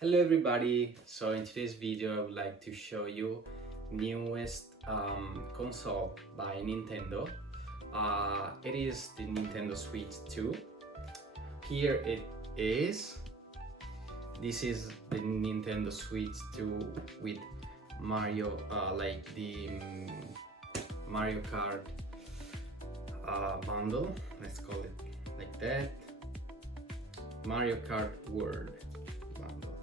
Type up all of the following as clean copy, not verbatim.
Hello everybody, so in today's video I would like to show you newest console by Nintendo. It is the Nintendo Switch 2. Here it is. This is the Nintendo Switch 2 with Mario, like the Mario Kart bundle, let's call it like that. Mario Kart World bundle.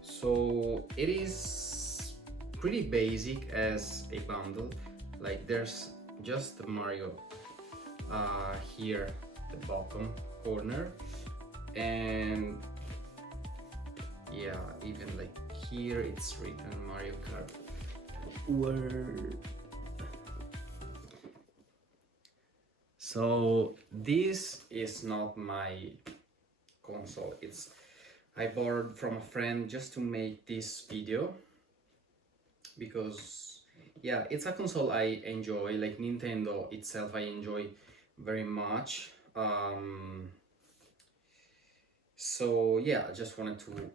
So it is pretty basic as a bundle. Like there's just the Mario here at the bottom corner, and yeah, even like here it's written Mario Kart World. So this is not my console, I borrowed from a friend just to make this video because yeah, it's a console I enjoy, like Nintendo itself I enjoy very much. So yeah, I just wanted to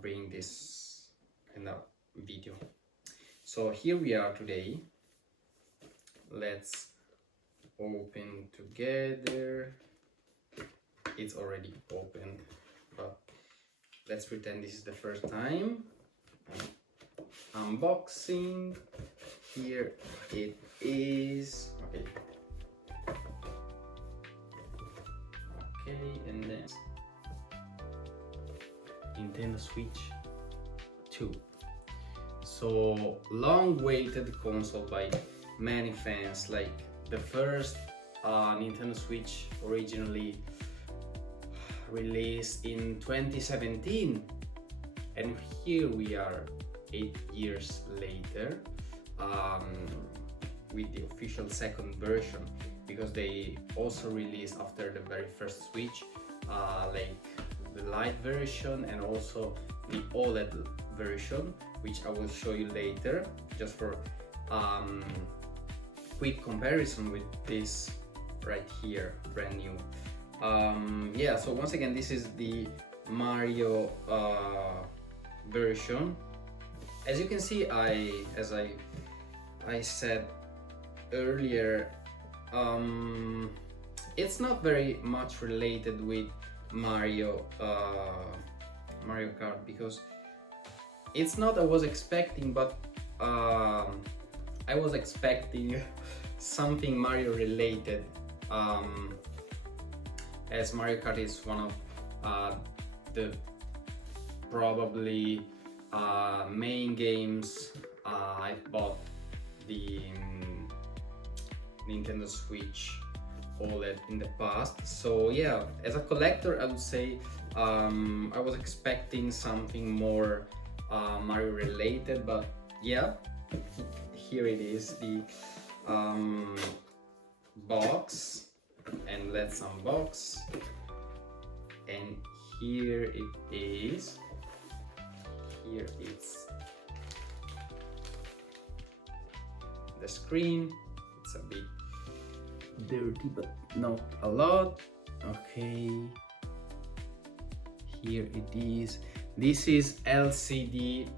bring this kind of video. So here we are today. Let's open together. It's already opened, but let's pretend this is the first time. Unboxing. Here it is. Okay, and then Nintendo Switch 2. So long-awaited console by many fans. Like the first Nintendo Switch originally released in 2017, and here we are 8 years later with the official second version, because they also released after the very first Switch like the light version and also the OLED version, which I will show you later, just for quick comparison with this right here, brand new. Yeah, so once again, this is the Mario version. As you can see, as I said earlier, it's not very much related with Mario Kart, because it's not I was expecting, but I was expecting something Mario related, as Mario Kart is one of the probably main games I've bought the Nintendo Switch OLED in the past. So yeah, as a collector, I would say I was expecting something more Mario related, but yeah, here it is, the box, and let's unbox. And here it is. Here it's the screen. It's a bit dirty, but not a lot. Okay, here it is. This is LCD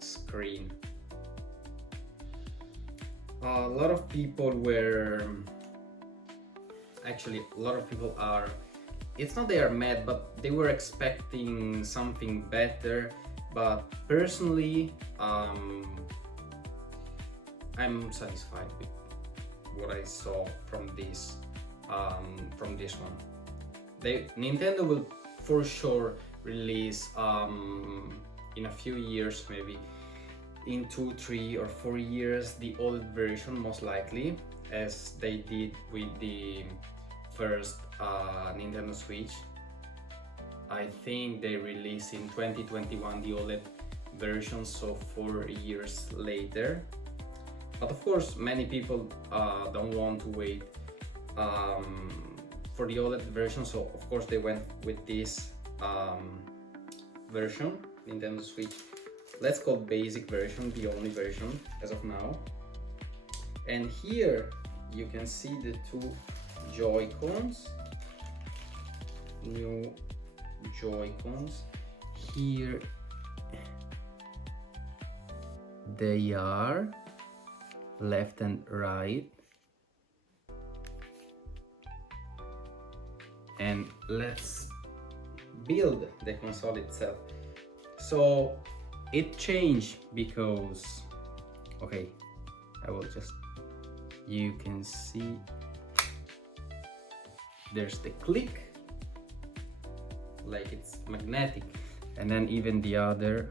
screen. A lot of people were, actually a lot of people are, it's not they are mad, but they were expecting something better. But personally, I'm satisfied with what I saw from this one. Nintendo will for sure release in a few years, maybe in 2, 3 or 4 years, the old version, most likely, as they did with the first Nintendo Switch. I think they released in 2021 the OLED version, so 4 years later. But of course, many people don't want to wait for the OLED version, so of course they went with this version, Nintendo Switch. Let's call basic version, the only version as of now. And here you can see the two Joy-Cons. new Joy-Cons. Here they are, left and right. And let's build the console itself. So it changed because, okay, I will just, you can see there's the click, like it's magnetic, and then even the other,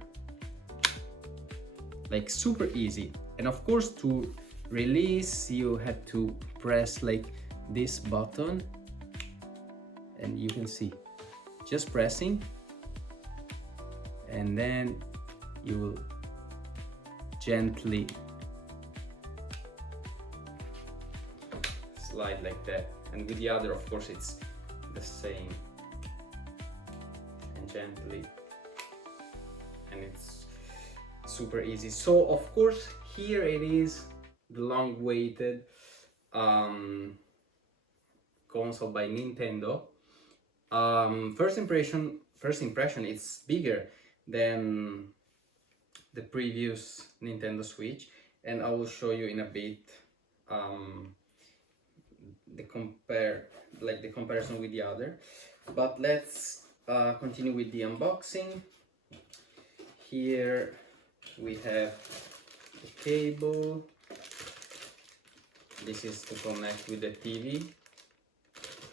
like super easy. And of course, to release you have to press like this button, and you can see just pressing, and then you will gently slide like that. And with the other, of course, it's the same, and gently, and it's super easy. So of course, here it is, the long-awaited console by Nintendo. First impression, it's bigger than the previous Nintendo Switch, and I will show you in a bit the comparison with the other. But let's continue with the unboxing. Here we have the cable. This is to connect with the TV.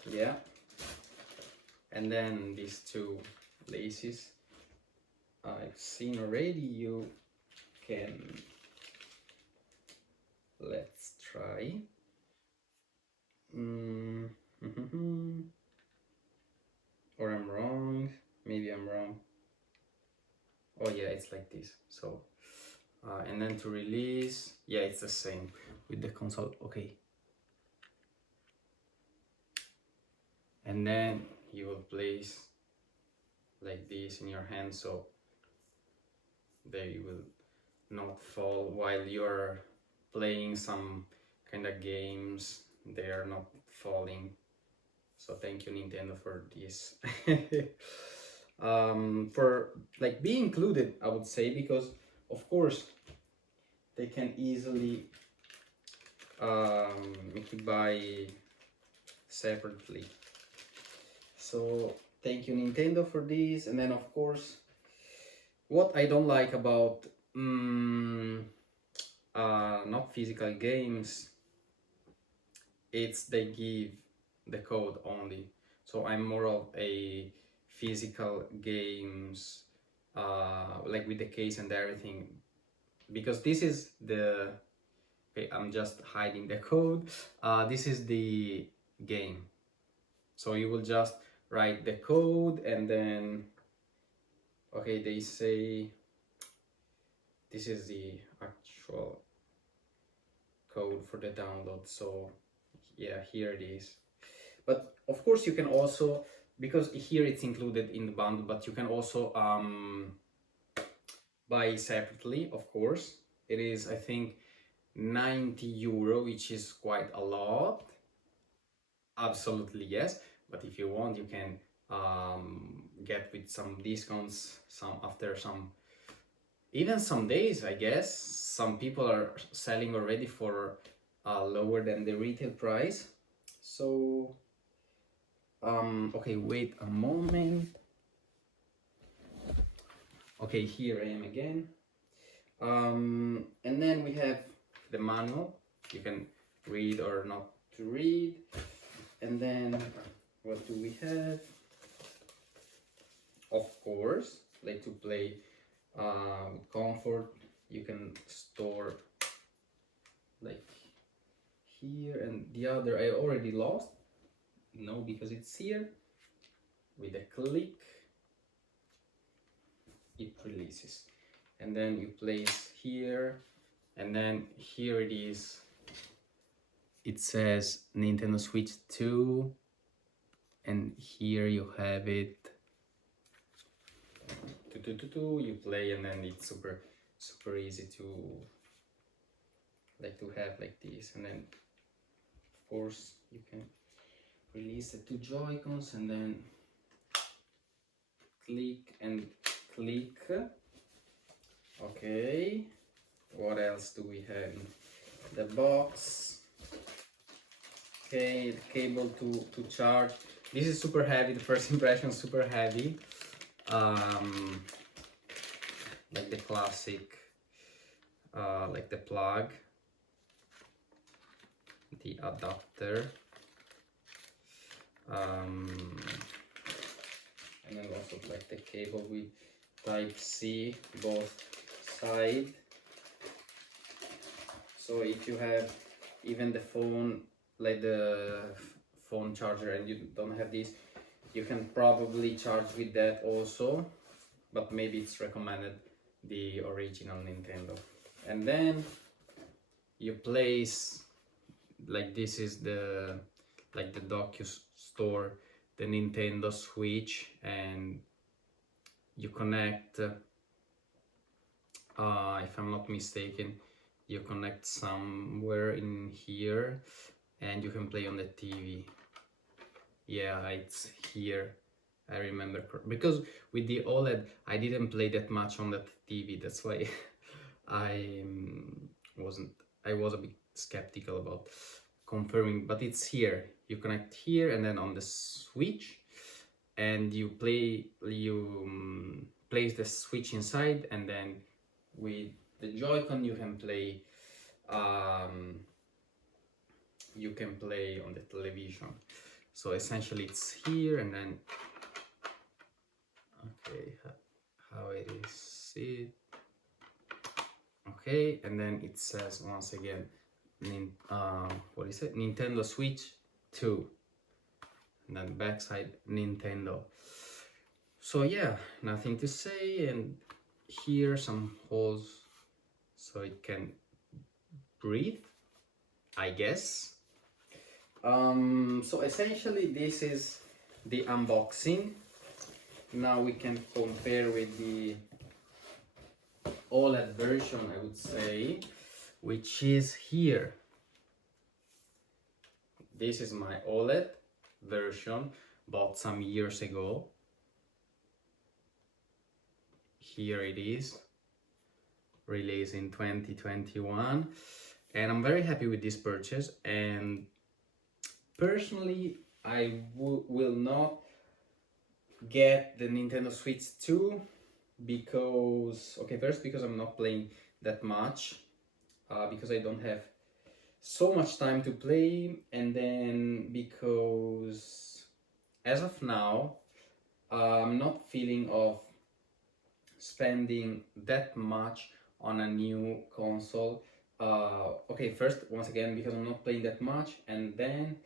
Yeah. And then these two laces I've seen already. You can, let's try. Or I'm wrong, maybe I'm wrong. Oh yeah, it's like this. So and then to release, yeah, it's the same with the console. Okay, and then you will place like this in your hand, so they will not fall while you're playing some kind of games. They are not falling. So thank you, Nintendo, for this. For like being included, I would say, because of course they can easily make you buy separately. So thank you, Nintendo, for this. And then of course, what I don't like about not physical games, it's they give the code only. So I'm more of a physical games, like with the case and everything, because this is the, okay, I'm just hiding the code. This is the game. So you will just write the code, and then, okay, they say this is the actual code for the download. So yeah, here it is. But of course you can also, because here it's included in the bundle, but you can also buy separately, of course. It is, I think, 90 euro, which is quite a lot. Absolutely yes, but if you want, you can get with some discounts, some after some, even some days, I guess. Some people are selling already for lower than the retail price. So okay, wait a moment. Okay, here I am again. And then we have the manual. You can read or not to read. And then what do we have? Of course, like to play with comfort, you can store like here, and the other I already lost. No, because it's here. With a click, it releases. And then you place here, and then here it is. It says Nintendo Switch 2, and here you have it. You play, and then it's super easy to have like this. And then of course you can release the two Joy-Cons, and then click and click. Okay, what else do we have in the box? Okay, the cable to charge. This is super heavy. The first impression, super heavy. Like the classic, like the plug, the adapter, and then also like the cable with Type C both side. So if you have even the phone, like the phone charger, and you don't have this, you can probably charge with that also, but maybe it's recommended the original Nintendo. And then you place, like this is the, like the dock you store the Nintendo Switch, and you connect, if I'm not mistaken, you connect somewhere in here and you can play on the TV. Yeah, it's here. I remember, because with the OLED I didn't play that much on that TV. That's why I wasn't, I was a bit skeptical about confirming, but it's here. You connect here and then on the Switch, and you place the Switch inside, and then with the Joy-Con you can play on the television. So essentially it's here, and then okay, how it is it. Okay, and then it says once again, what is it? Nintendo Switch 2, and then backside Nintendo. So yeah, nothing to say, and here some holes so it can breathe, I guess. So essentially this is the unboxing. Now we can compare with the OLED version, I would say, which is here. This is my OLED version, bought some years ago. Here it is, released in 2021, and I'm very happy with this purchase. And personally, I will not get the Nintendo Switch 2 because, okay, first because I'm not playing that much, because I don't have so much time to play, and then because as of now I'm not feeling of spending that much on a new console. Okay, first, once again, because I'm not playing that much, and then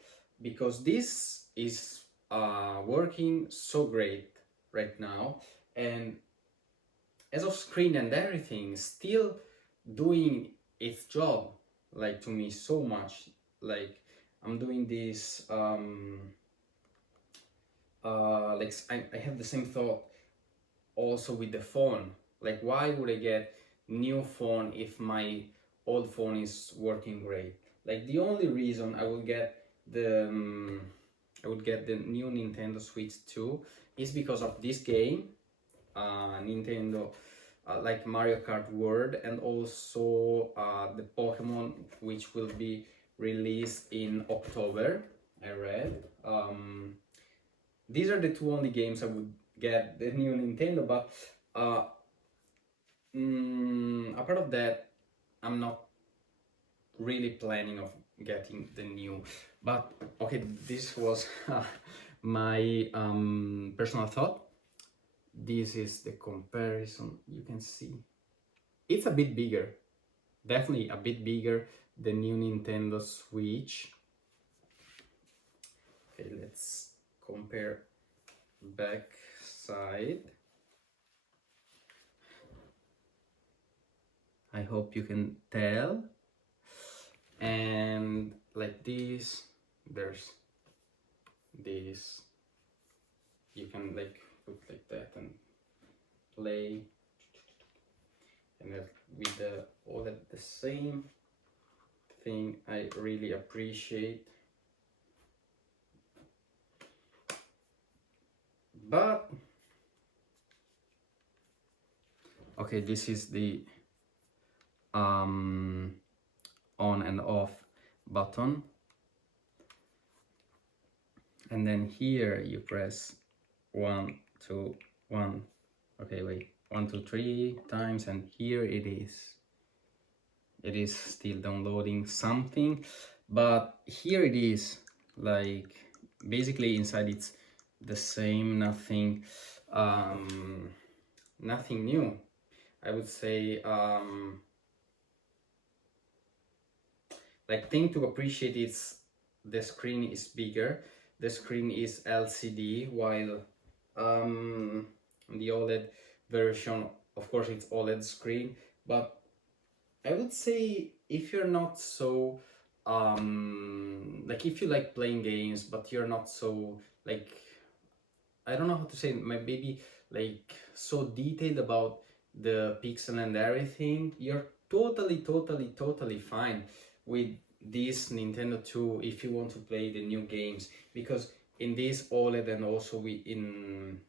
because this is working so great right now, and as of screen and everything, still doing its job, like to me so much. Like I'm doing this, like I have the same thought also with the phone. Like, why would I get new phone if my old phone is working great? Like the only reason I would get the new Nintendo Switch 2 is because of this game, Nintendo, like Mario Kart World, and also the Pokemon, which will be released in October, I read. These are the two only games I would get the new Nintendo, but apart of that, I'm not really planning of getting the new. But okay, this was my personal thought. This is the comparison. You can see it's a bit bigger, definitely a bit bigger, the new Nintendo Switch. Okay, let's compare back side. I hope you can tell. And like this, there's this, you can like put like that and play, and that with the all at the same thing. I really appreciate, but Okay, this is the on and off button, and then here you press 1 2 1. Okay, wait, 1 2 3 times, and here it is. It is still downloading something, but here it is. Like basically inside it's the same, nothing new, I would say. Like thing to appreciate is the screen is bigger. The screen is LCD, while the OLED version, of course, it's OLED screen. But I would say if you're not so like if you like playing games, but you're not so like, I don't know how to say it, maybe like so detailed about the pixel and everything, you're totally fine with this Nintendo 2 if you want to play the new games, because in this OLED and also in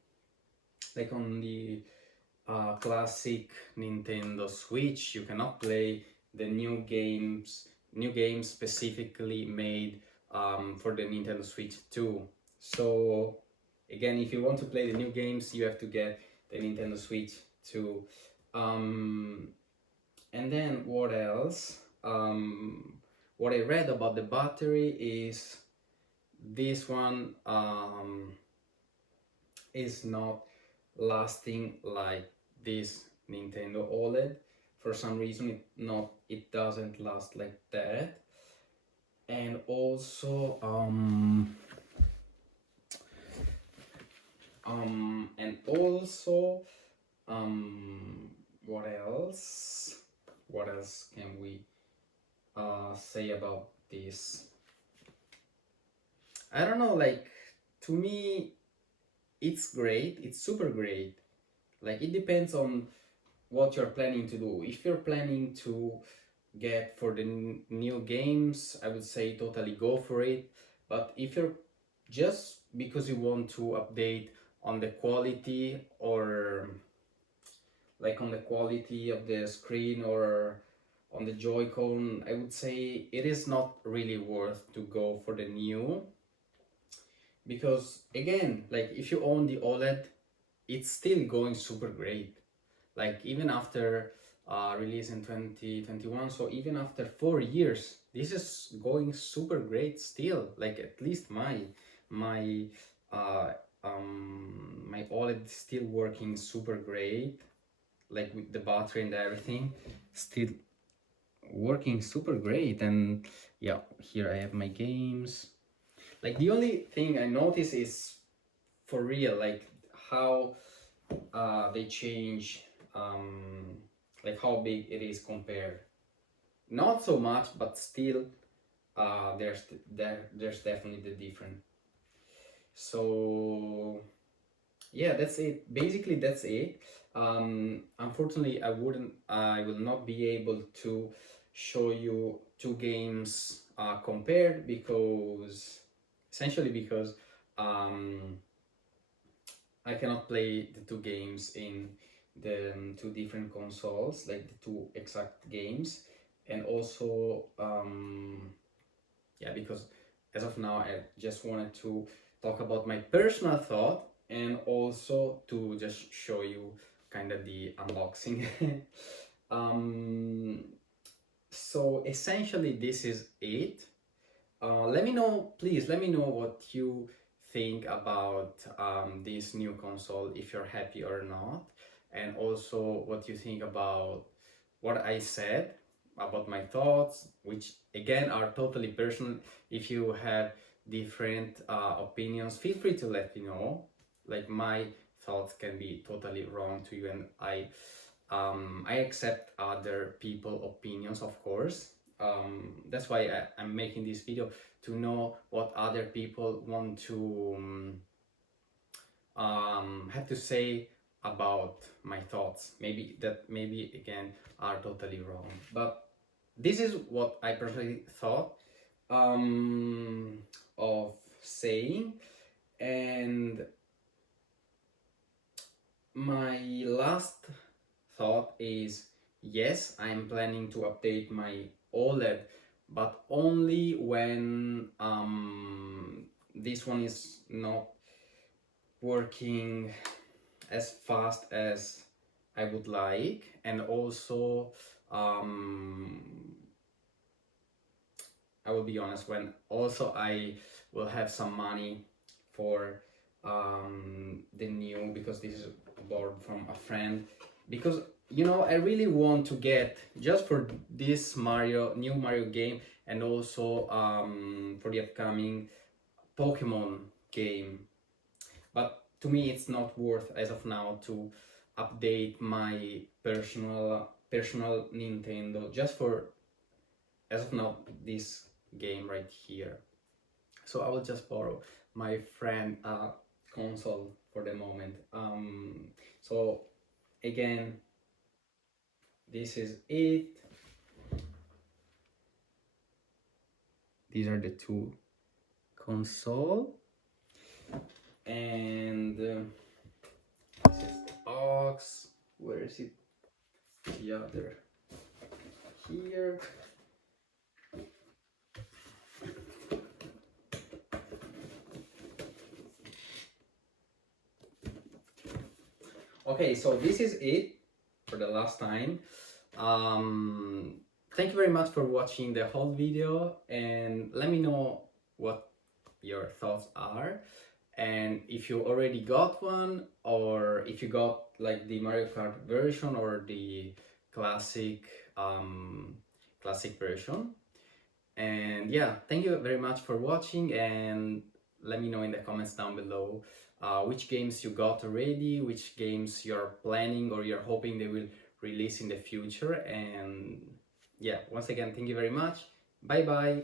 like on the classic Nintendo Switch, you cannot play the new games specifically made for the Nintendo Switch 2. So again, if you want to play the new games, you have to get the Nintendo Switch 2. And then what else? What I read about the battery is this one is not lasting like this Nintendo OLED. For some reason it doesn't last like that. And also and also what else? What else can we say about this? I don't know, like to me it's great, it's super great. Like it depends on what you're planning to do. If you're planning to get for the new games, I would say totally go for it. But if you're just because you want to update on the quality, or like on the quality of the screen or on the Joy-Con, I would say it is not really worth to go for the new, because again, like if you own the OLED, it's still going super great. Like even after release in 2021, so even after 4 years, this is going super great still. Like at least my uh, my OLED is still working super great, like with the battery and everything, still working super great. And yeah, here I have my games. Like the only thing I notice is for real, like how they change, like how big it is compared. Not so much, but still, there's definitely the difference. So yeah, that's it. Basically, that's it. Unfortunately, I will not be able to show you two games compared, because essentially because um, I cannot play the two games in the two different consoles, like the two exact games. And also, yeah, because as of now, I just wanted to talk about my personal thought, and also to just show you kind of the unboxing. um, so essentially, this is it. Let me know, please let me know what you think about this new console, if you're happy or not, and also what you think about what I said about my thoughts, which again are totally personal. If you have different opinions, feel free to let me know. Like my thoughts can be totally wrong to you, and I accept other people opinions, of course. That's why I'm making this video, to know what other people want to have to say about my thoughts. Maybe again are totally wrong, but this is what I personally thought of saying. And my last thought is, yes, I'm planning to update my OLED, but only when this one is not working as fast as I would like, and also um, I will be honest, when also I will have some money for the new, because this is borrowed from a friend, because you know I really want to get just for this new Mario game, and also for the upcoming Pokemon game. But to me it's not worth as of now to update my personal Nintendo just for, as of now, this game right here. So I will just borrow my friend console for the moment. So again, this is it. These are the two console, and this is the box. Where is it? The other here. Okay, so this is it for the last time. Thank you very much for watching the whole video, and let me know what your thoughts are, and if you already got one, or if you got like the Mario Kart version or the classic classic version. And yeah, thank you very much for watching, and let me know in the comments down below which games you got already, which games you're planning or you're hoping they will release in the future. And yeah, once again, thank you very much. Bye bye.